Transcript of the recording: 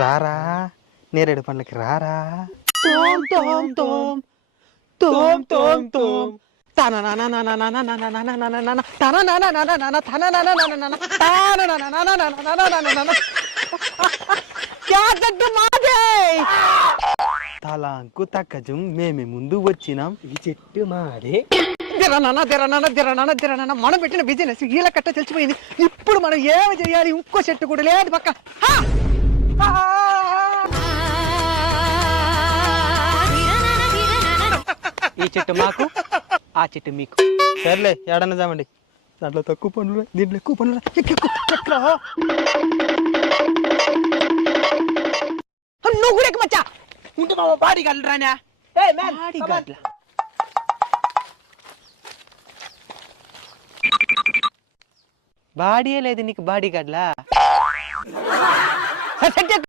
రారా నేరేడు పండ్లకి రారా. తలాంకు తక్కజం మేమే ముందు వచ్చినాం. ఈ చెట్టు మాదే. మనం పెట్టిన బిజినెస్ ఈల కట్ట తెలిసిపోయింది. ఇప్పుడు మనం ఏమి చేయాలి? ఇంకో చెట్టు కూడా లేదు పక్క. ఈ చెట్టు మాకు, ఆ చెట్టు మీకు. సర్లే ఏడన్నా జామండి. దాంట్లో తక్కువ పనులు, దీంట్లో ఎక్కువ పనులు. నువ్వు కూడా ఎక్కువ మచ్చా ఉంటే మా బాడీ గార్డ్ రానా. బాడీ గార్డ్లా? బాడీయే లేదు నీకు బాడీ గార్డ్లా.